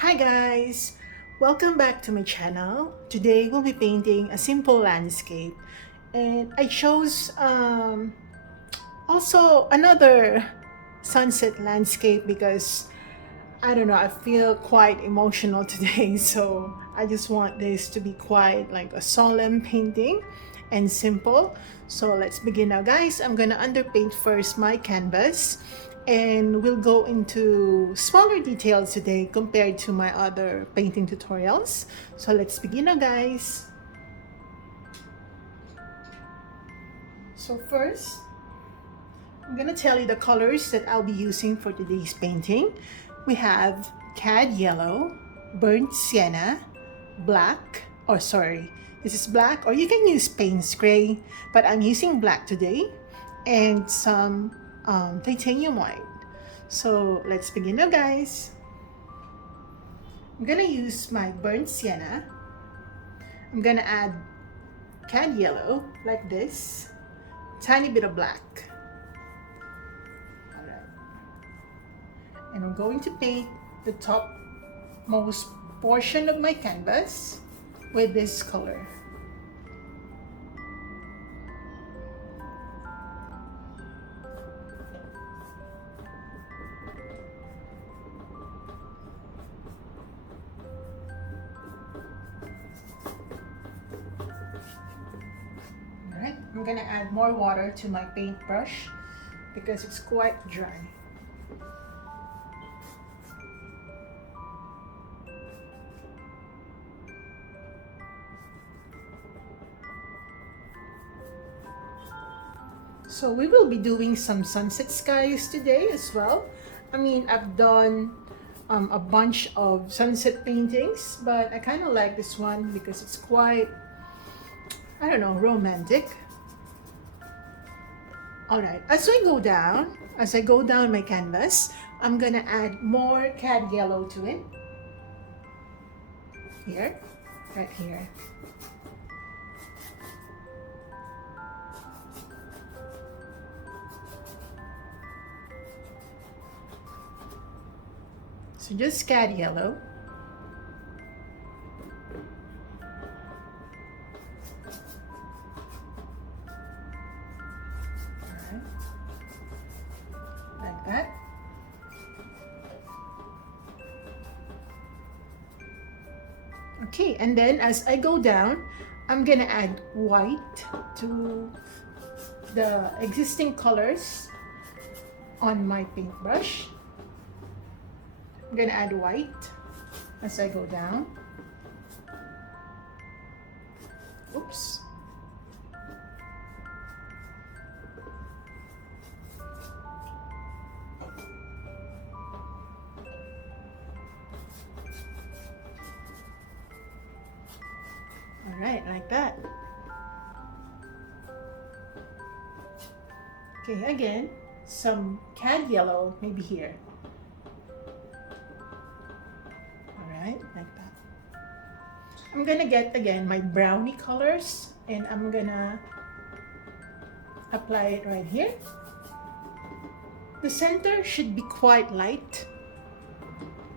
Hi guys! Welcome back to my channel. Today we'll be painting a simple landscape, and I chose also another sunset landscape because I don't know, I feel quite emotional today, so I just want this to be quite like a solemn painting and simple. So let's begin now, guys. I'm gonna underpaint first my canvas, and we'll go into smaller details today compared to my other painting tutorials. So let's begin now, guys. So first, I'm gonna tell you the colors that I'll be using for today's painting. We have cad yellow, burnt sienna, black, or sorry, this is black, or you can use Payne's gray, but I'm using black today, and some titanium white. So let's begin now, guys. I'm gonna use my burnt sienna. I'm gonna add cad yellow like this, tiny bit of black. And I'm going to paint the topmost portion of my canvas with this color. Alright, I'm gonna add more water to my paintbrush because it's quite dry. So we will be doing some sunset skies today as well. I mean, I've done a bunch of sunset paintings, but I kind of like this one because it's quite, I don't know, romantic. All right, as I go down my canvas, I'm gonna add more cad yellow to it. Here, right here. So just cad yellow. Alright. Like that. Okay, and then as I go down, I'm gonna add white to the existing colors on my paintbrush. I'm gonna add white as I go down. Oops. All right, like that. Okay, again, some cad yellow, maybe here. Like that. I'm gonna get again my brownie colors and I'm gonna apply it right here. The center should be quite light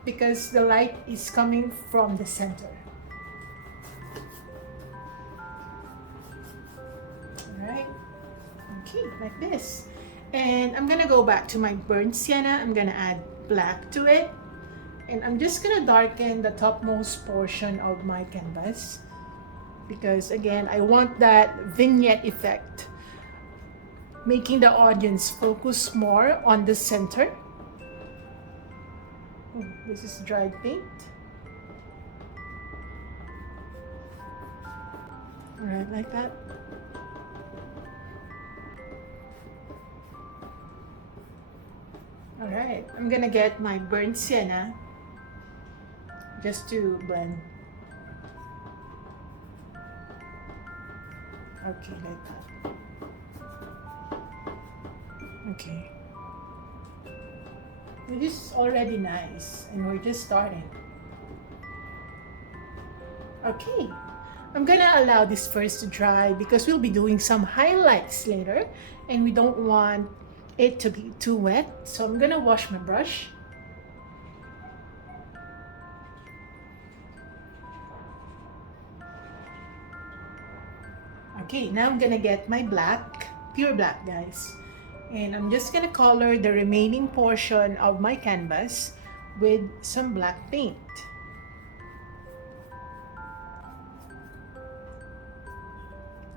because the light is coming from the center. Alright, okay, like this. And I'm gonna go back to my burnt sienna. I'm gonna add black to it. And I'm just gonna darken the topmost portion of my canvas because again, I want that vignette effect, making the audience focus more on the center. Oh, this is dried paint. All right, like that. All right, I'm gonna get my burnt sienna just to blend. Okay, like that. Okay. This is already nice and we're just starting. Okay, I'm gonna allow this first to dry because we'll be doing some highlights later and we don't want it to be too wet. So I'm gonna wash my brush. Okay, now I'm gonna get my black, pure black, guys. And I'm just gonna color the remaining portion of my canvas with some black paint.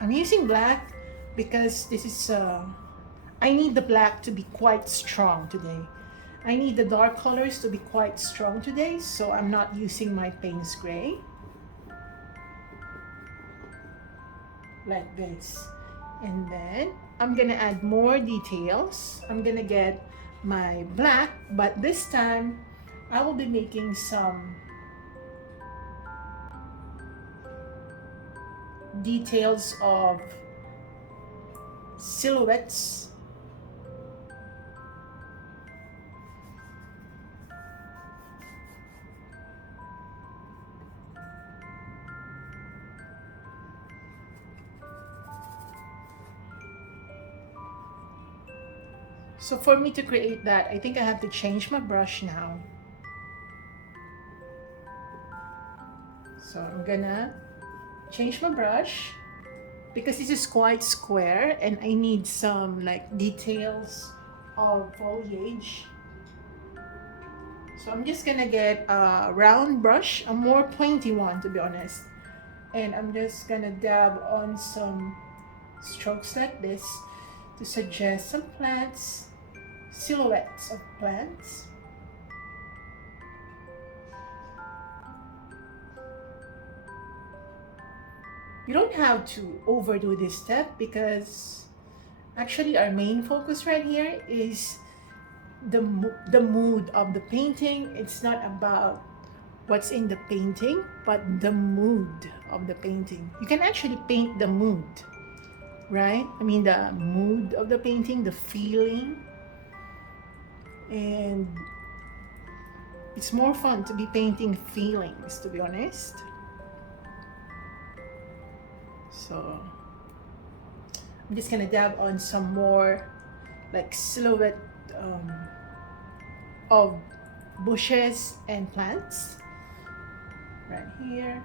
I'm using black because this is, I need the black to be quite strong today. I need the dark colors to be quite strong today, so I'm not using my Payne's Gray. Like this. And then I'm gonna add more details. I'm gonna get my black, but this time I will be making some details of silhouettes. So for me to create that, I think I have to change my brush now. So I'm gonna change my brush because this is quite square and I need some like details of foliage. So I'm just gonna get a round brush, a more pointy one to be honest. And I'm just gonna dab on some strokes like this to suggest some plants, silhouettes of plants. You don't have to overdo this step because actually our main focus right here is the mood of the painting. It's not about what's in the painting, but the mood of the painting. You can actually paint the mood, right? I mean the mood of the painting, the feeling. And it's more fun to be painting feelings, to be honest. So I'm just gonna dab on some more like silhouette of bushes and plants right here.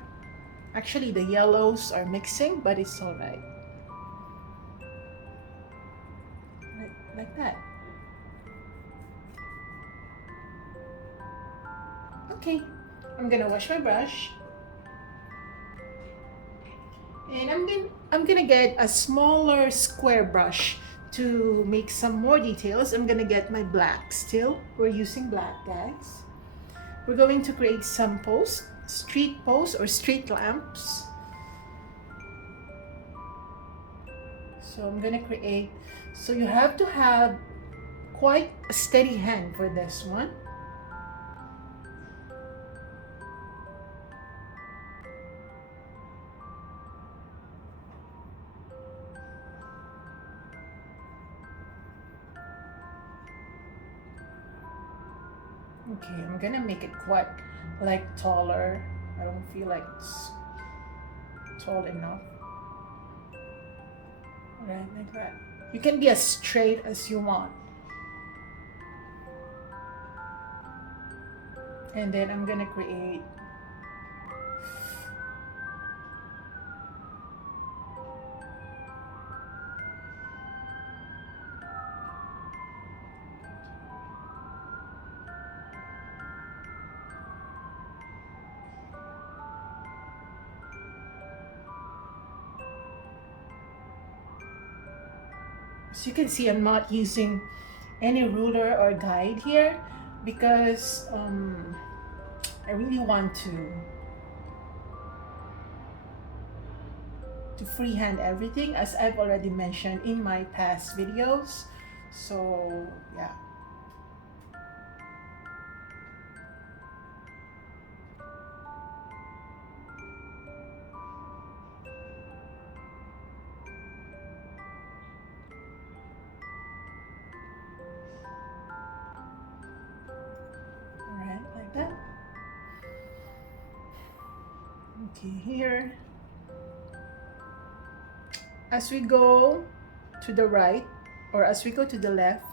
Actually the yellows are mixing, but it's all right. Like that. Okay, I'm gonna wash my brush. And I'm gonna get a smaller square brush to make some more details. I'm gonna get my black still. We're using black, guys. We're going to create some posts, street posts or street lamps. So I'm gonna create, so you have to have quite a steady hand for this one. Okay, I'm gonna make it quite like taller. I don't feel like it's tall enough. Right, like that. You can be as straight as you want. And then I'm gonna create as you can see, I'm not using any ruler or guide here because I really want to freehand everything, as I've already mentioned in my past videos. So yeah. Like that. Okay, here. As we go to the right or as we go to the left,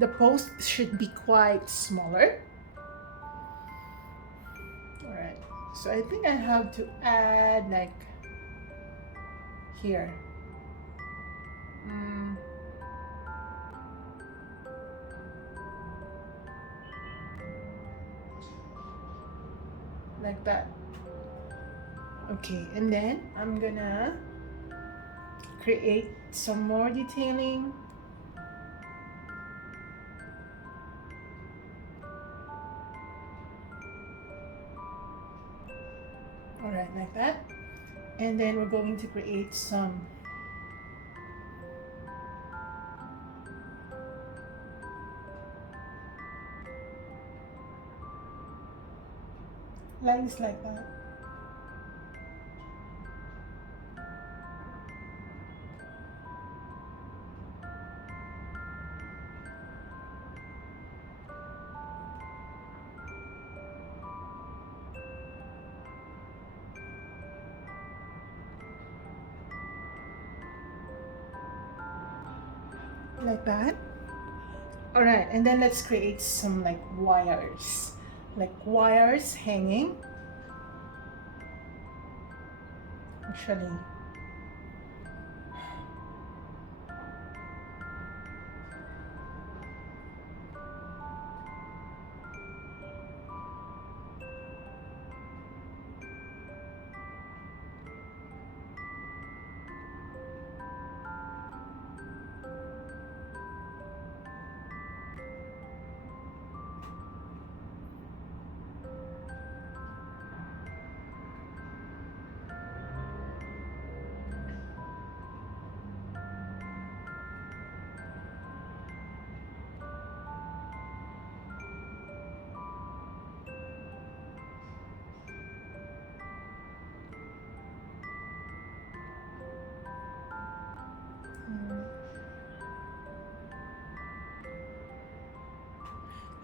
the post should be quite smaller. Alright, so I think I have to add like here. Like that. Okay, and then I'm gonna create some more detailing. All right, like that. And then we're going to create some lines like that. Like that. All right, and then let's create some like wires hanging. Actually,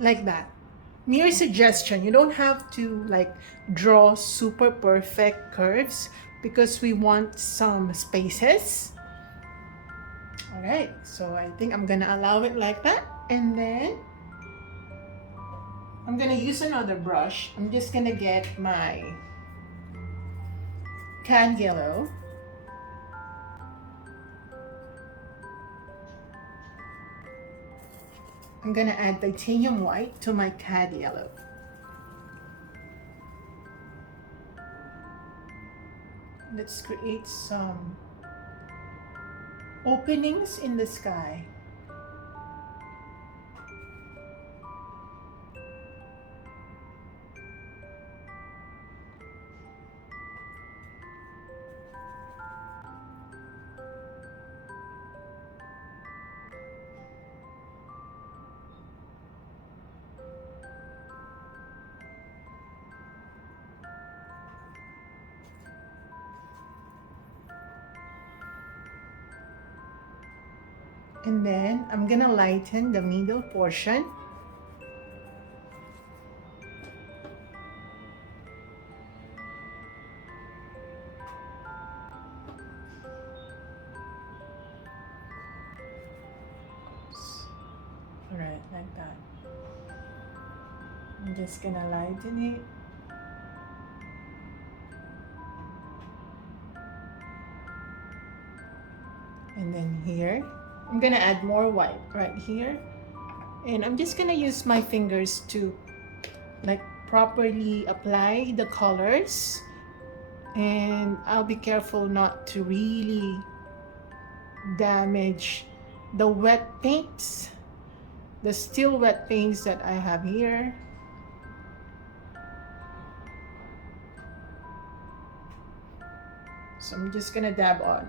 like that. Mere suggestion, you don't have to like draw super perfect curves because we want some spaces. All right, so I think I'm gonna allow it like that, and then I'm gonna use another brush. I'm just gonna get my cad yellow. I'm gonna add titanium white to my cad yellow. Let's create some openings in the sky. And then I'm gonna lighten the middle portion. All right, like that. I'm just gonna lighten it. And then here, I'm gonna add more white right here. And I'm just gonna use my fingers to like properly apply the colors. And I'll be careful not to really damage the wet paints, the still wet paints that I have here. So I'm just gonna dab on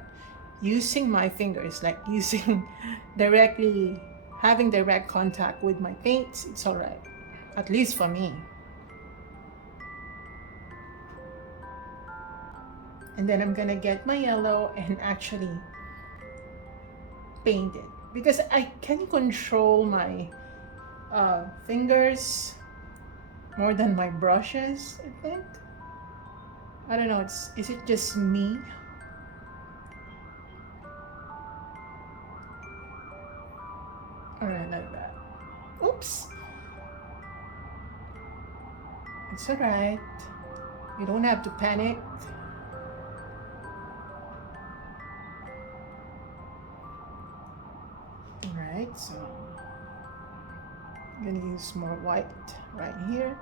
using my fingers, like using directly, having direct contact with my paints. It's all right, at least for me. And then I'm gonna get my yellow and actually paint it because I can control my fingers more than my brushes, I think. I don't know, is it just me? All right, like that. Oops. It's all right. You don't have to panic. So I'm gonna use more white right here.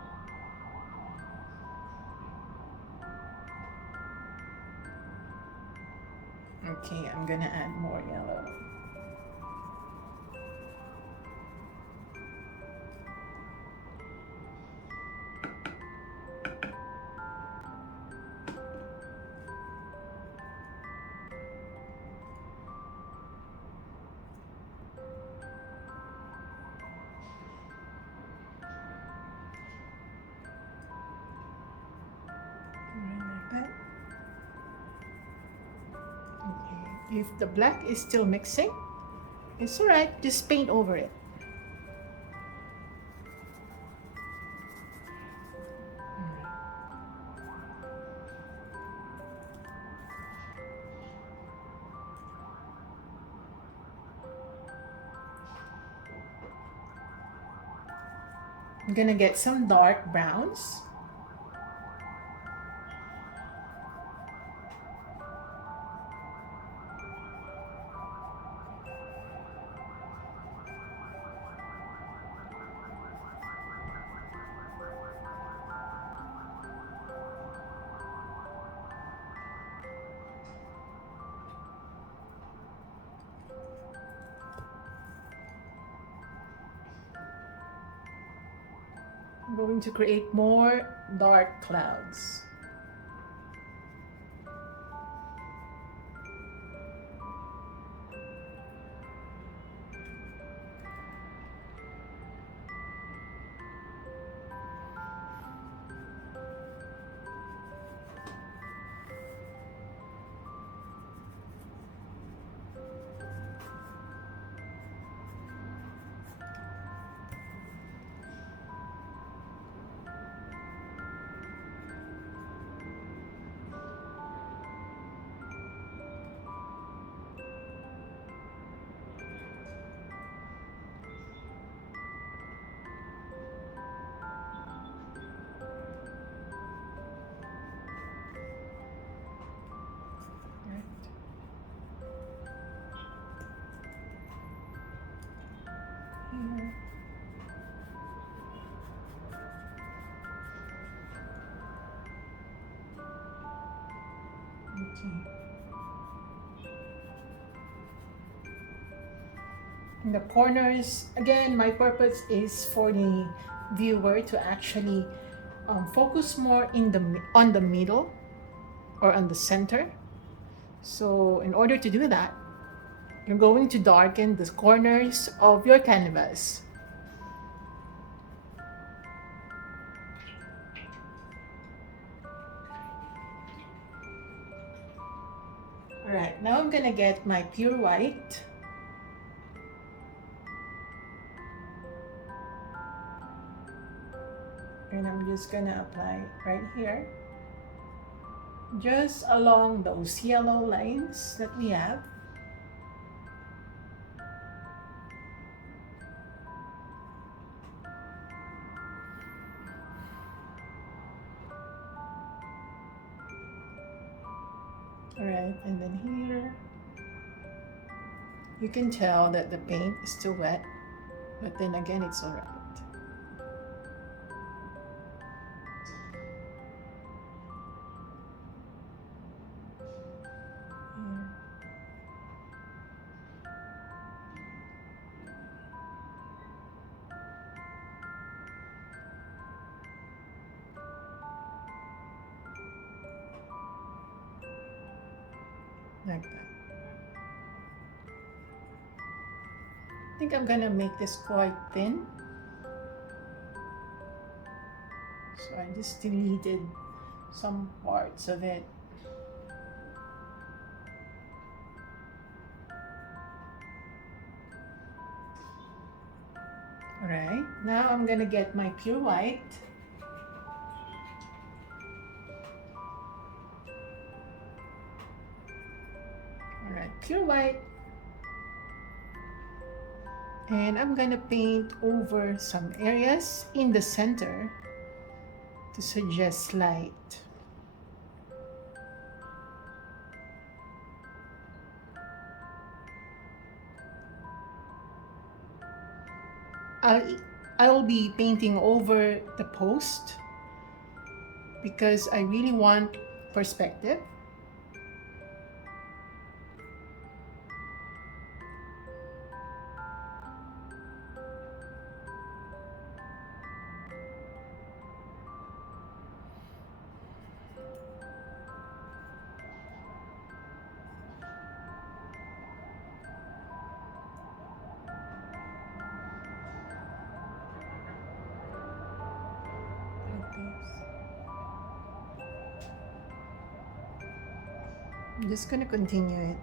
Okay, I'm gonna add more yellow. Like that. Okay, if the black is still mixing, it's alright, just paint over it. I'm gonna get some dark browns. I'm going to create more dark clouds. Here. Okay. In the corners, again, my purpose is for the viewer to actually focus more on the middle or on the center. So in order to do that, you're going to darken the corners of your canvas. Alright, now I'm gonna get my pure white. And I'm just gonna apply right here. Just along those yellow lines that we have. Alright, and then here, you can tell that the paint is still wet, but then again, it's alright. Like that. I think I'm gonna make this quite thin. So I just deleted some parts of it. Alright, now I'm gonna get my pure white. Alright, pure white. And I'm gonna paint over some areas in the center to suggest light. I'll, I'll be painting over the post because I really want perspective. Like this. I'm just gonna continue it.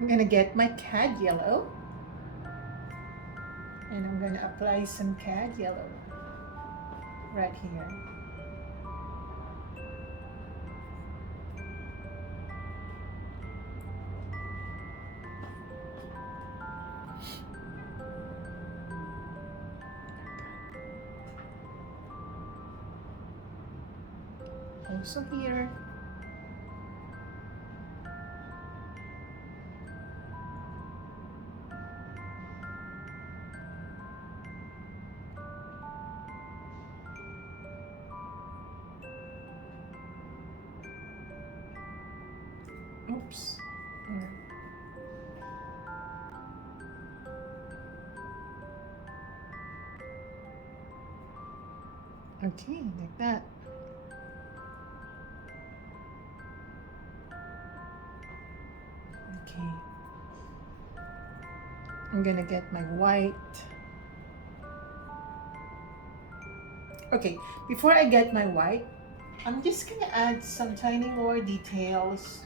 I'm gonna get my cad yellow and I'm gonna apply some cad yellow right here. Also here. Oops. Here. Okay, like that. Okay. I'm gonna get my white. Okay, before I get my white, I'm just gonna add some tiny more details.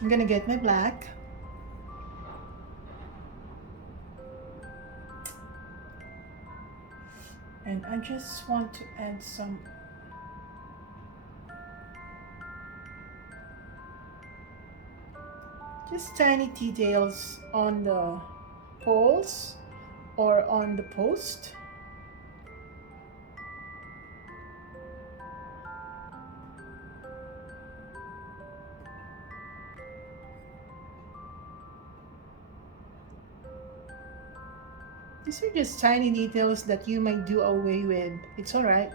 I'm gonna get my black. And I just want to add some just tiny details on the poles or on the post. These are just tiny details that you might do away with. It's all right.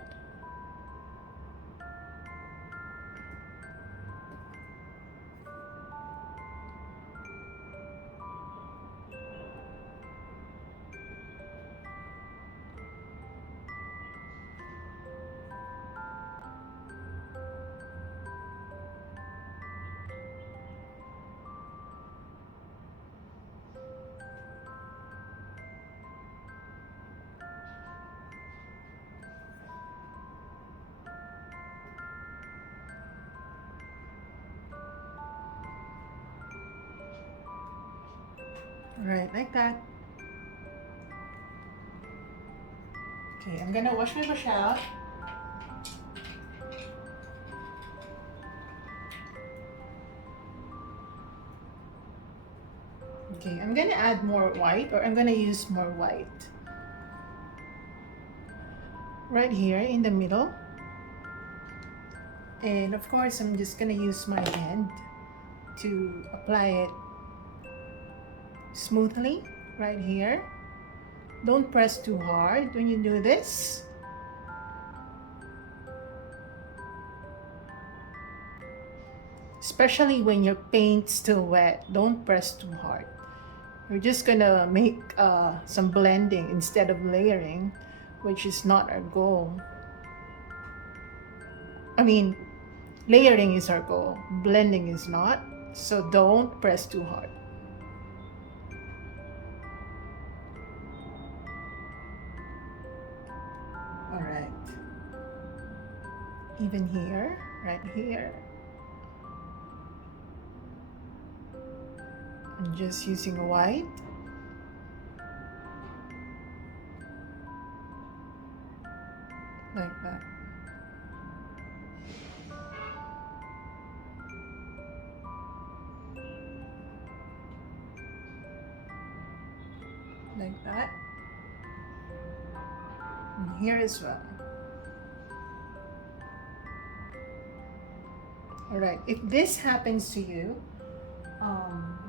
Right, like that. Okay, I'm gonna wash my brush out. Okay, I'm gonna add more white, or I'm gonna use more white. Right here in the middle. And of course, I'm just gonna use my hand to apply it smoothly right here. Don't press too hard when you do this. Especially when your paint's still wet, don't press too hard. We're just gonna make some blending instead of layering, which is not our goal. I mean, layering is our goal, blending is not, so don't press too hard. All right. Even here, right here. I'm just using white. Like that. like that, and here as well. All right, if this happens to you,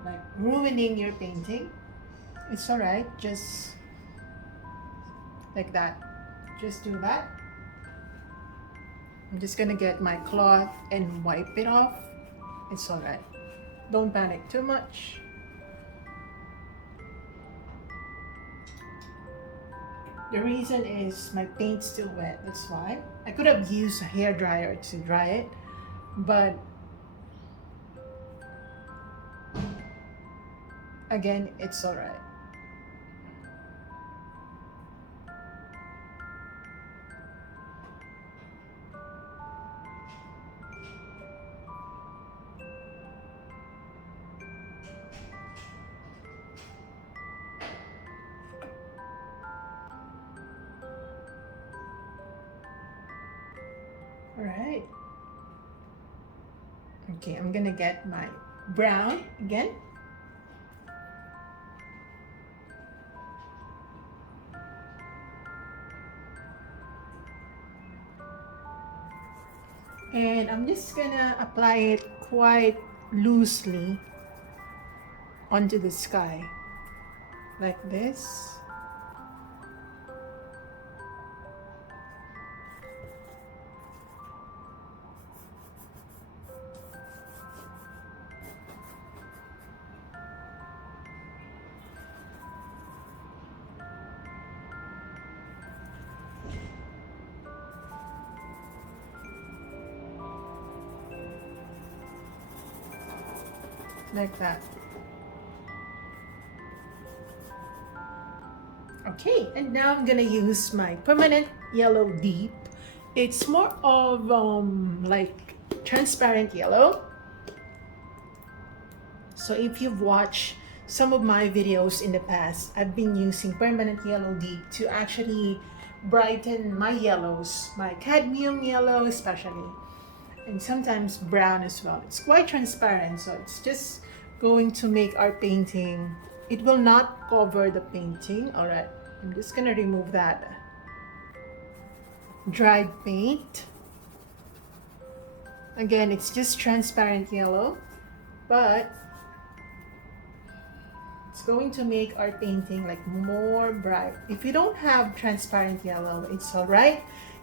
like ruining your painting, it's all right, just like that. Just do that. I'm just gonna get my cloth and wipe it off. It's all right. Don't panic too much. The reason is my paint's still wet, that's why. I could have used a hair dryer to dry it, but again, it's all right. All right. Okay, I'm gonna get my brown again. And I'm just gonna apply it quite loosely onto the sky, like this. Like that. Okay, and now I'm gonna use my permanent yellow deep. It's more of like transparent yellow. So if you've watched some of my videos in the past, I've been using permanent yellow deep to actually brighten my yellows, my cadmium yellow especially, and sometimes brown as well. It's quite transparent, so it's just going to make our painting, it will not cover the painting. All right, I'm just gonna remove that dried paint. Again, it's just transparent yellow, but it's going to make our painting like more bright. If you don't have transparent yellow, it's all right.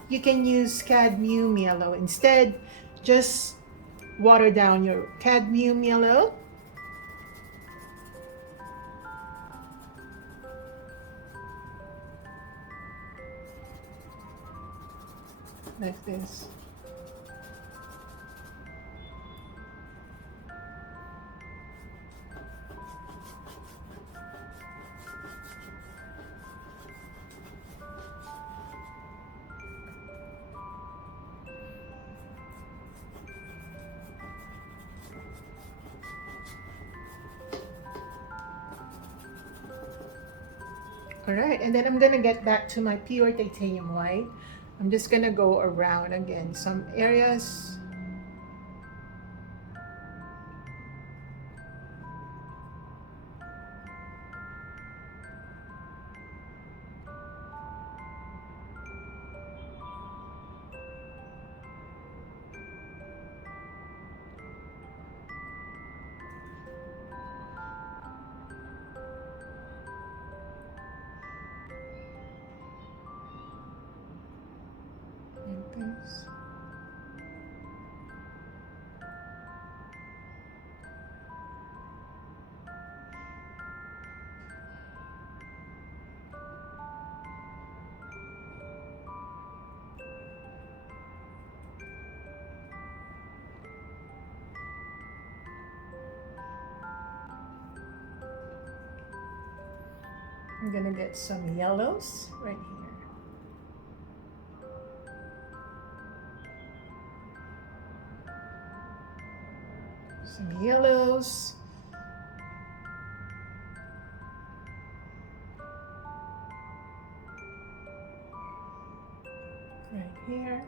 You can use cadmium yellow instead. Just water down your cadmium yellow. Like this. All right, and then I'm gonna get back to my pure titanium white. I'm just gonna go around again some areas. Like this. I'm gonna get some yellows right here. Some yellows. Right here.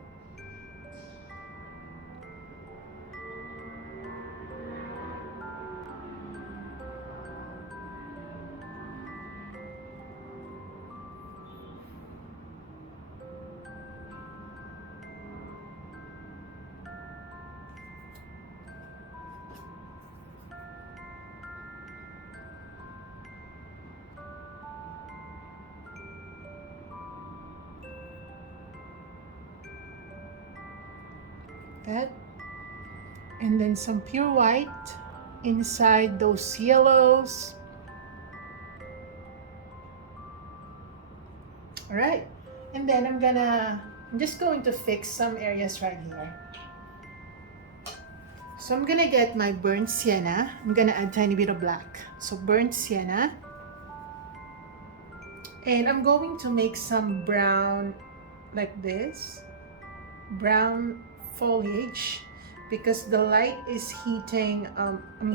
that. And then some pure white inside those yellows. All right, and then I'm just going to fix some areas right here. So I'm gonna get my burnt sienna. I'm gonna add tiny bit of black. So burnt sienna. And I'm going to make some brown like this. Brown foliage because the light is heating,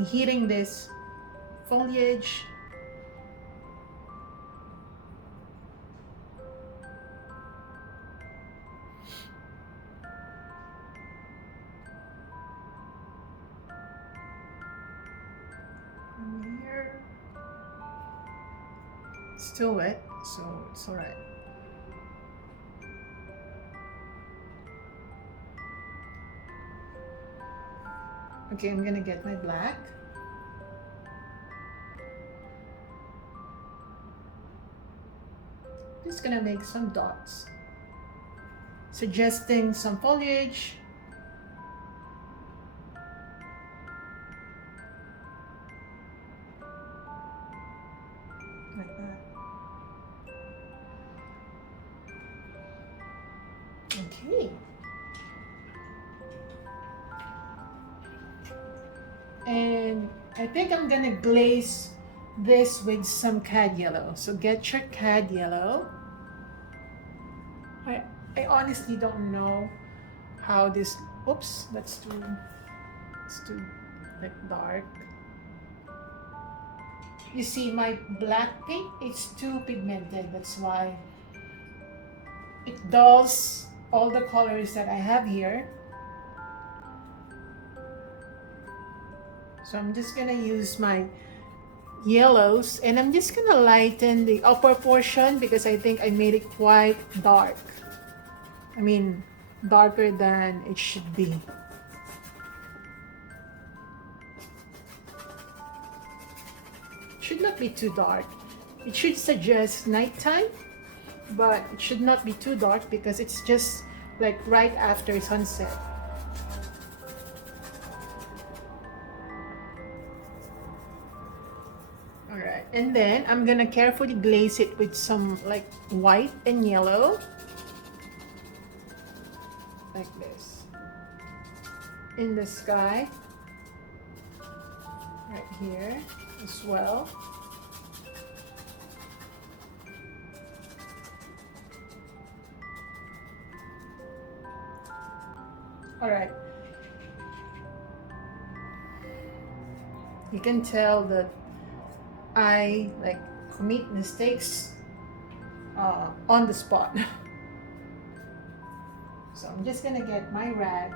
heating this foliage. Here. Still wet, so it's all right. Okay, I'm gonna get my black. Just gonna make some dots, suggesting some foliage. Like that. Okay. And I think I'm gonna glaze this with some cad yellow. So get your cad yellow. I honestly don't know how this, oops, that's too like dark. You see my black paint, it's too pigmented. That's why it dulls all the colors that I have here. So I'm just gonna use my yellows and I'm just gonna lighten the upper portion because I think I made it quite dark. I mean, darker than it should be. It should not be too dark. It should suggest nighttime, but it should not be too dark because it's just like right after sunset. All right, and then I'm gonna carefully glaze it with some like white and yellow. Like this. In the sky. Right here as well. All right. You can tell that I like commit mistakes on the spot. So I'm just gonna get my rag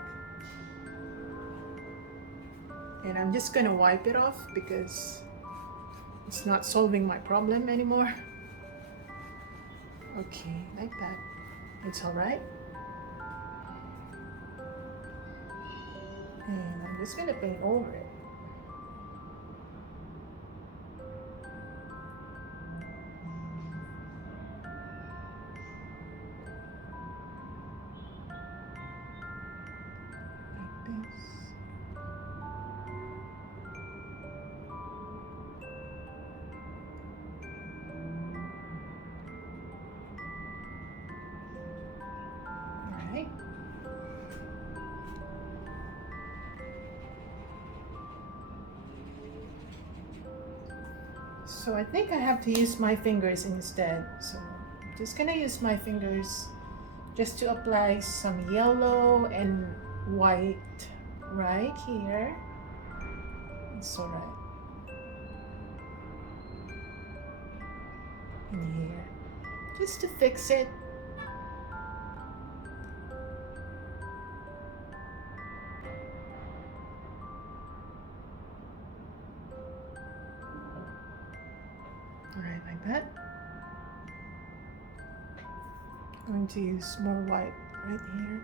and I'm just gonna wipe it off because it's not solving my problem anymore. Okay, like that. It's all right. And I'm just gonna paint over it. So I think I have to use my fingers instead. So I'm just gonna use my fingers just to apply some yellow and white right here. It's all right. In here, just to fix it. All right, like that. I'm going to use more white right here.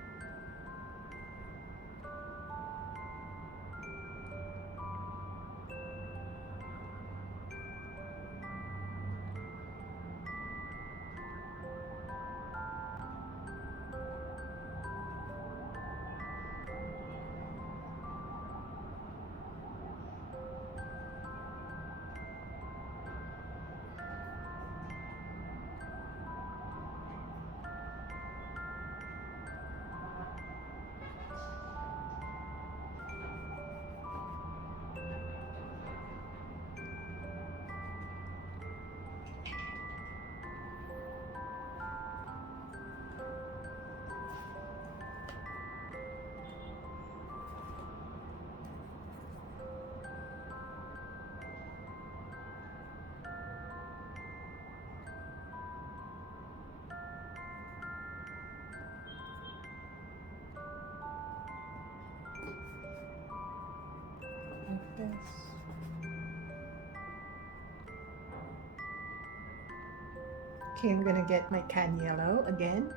Okay, I'm gonna get my can yellow again.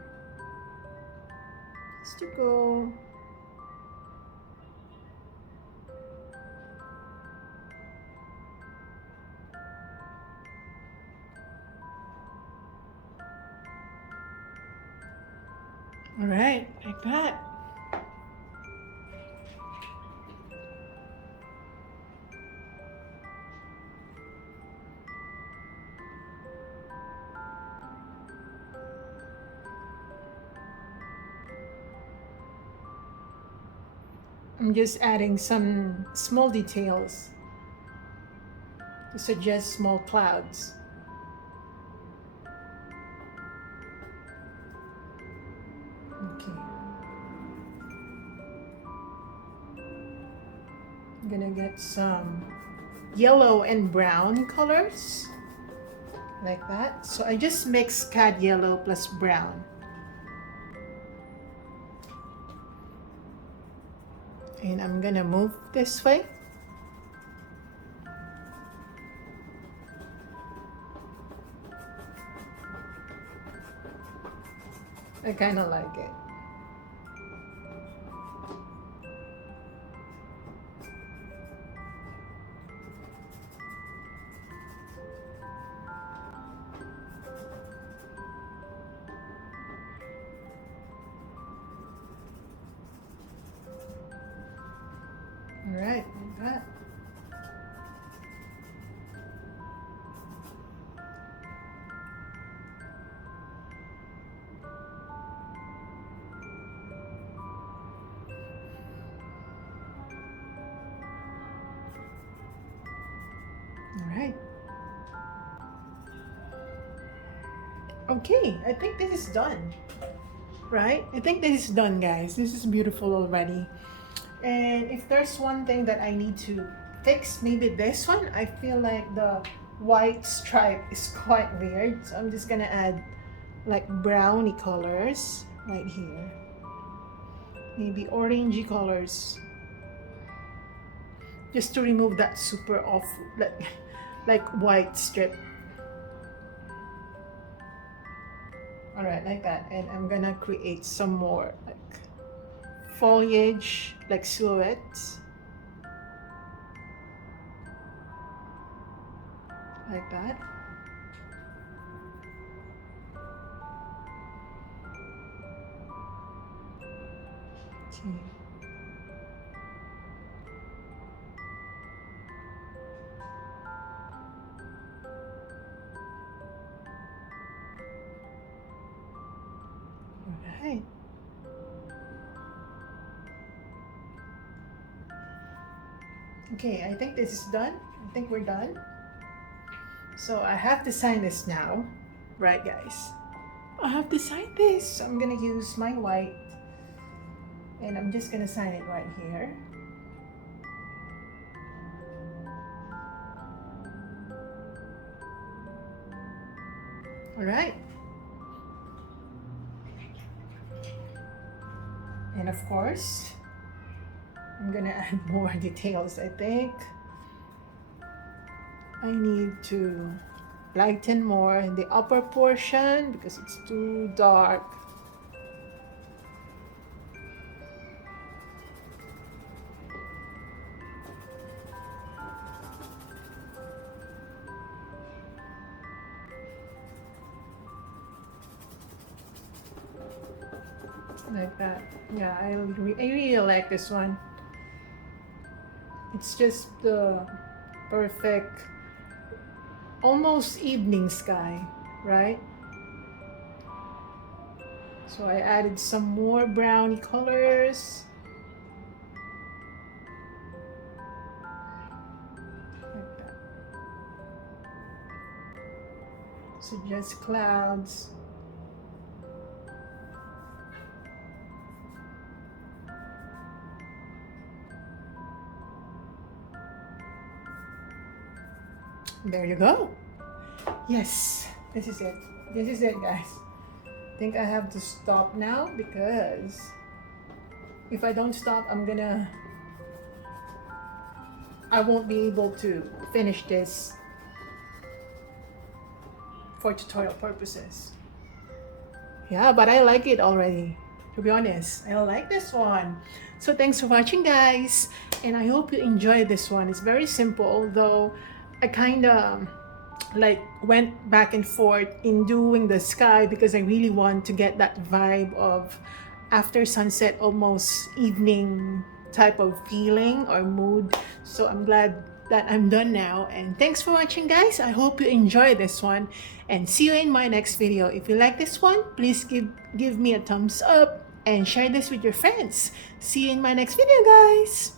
Just to go. All right, like that. I'm just adding some small details to suggest small clouds. Okay. I'm gonna get some yellow and brown colors like that. So I just mix cad yellow plus brown. And I'm gonna move this way. I kind of like it. All right, like that. All right. Okay, I think this is done. Right? I think this is done, guys. This is beautiful already. And if there's one thing that I need to fix, maybe this one. I feel like the white stripe is quite weird. So I'm just gonna add like browny colors right here. Maybe orangey colors. Just to remove that super off, like white strip. All right, like that. And I'm gonna create some more like foliage, like silhouettes. Like that. Okay. Alright. Okay, I think this is done. I think we're done. So I have to sign this now. Right, guys? I have to sign this. So I'm gonna use my white. And I'm just gonna sign it right here. Alright. And of course, I'm gonna add more details, I think. I need to lighten more in the upper portion because it's too dark. Like that. Yeah, I really like this one. It's just the perfect, almost evening sky, right? So I added some more browny colors. Like that. So just clouds. There you go. Yes, this is it. This is it, guys. I think I have to stop now because if I don't stop, I won't be able to finish this for tutorial purposes. Yeah, but I like it already. To be honest, I like this one. So thanks for watching, guys, and I hope you enjoy this one. It's very simple, though I kind of like went back and forth in doing the sky because I really want to get that vibe of after sunset, almost evening type of feeling or mood. So I'm glad that I'm done now, and thanks for watching, guys. I hope you enjoy this one, and see you in my next video. If you like this one, please give me a thumbs up and share this with your friends. See you in my next video, guys.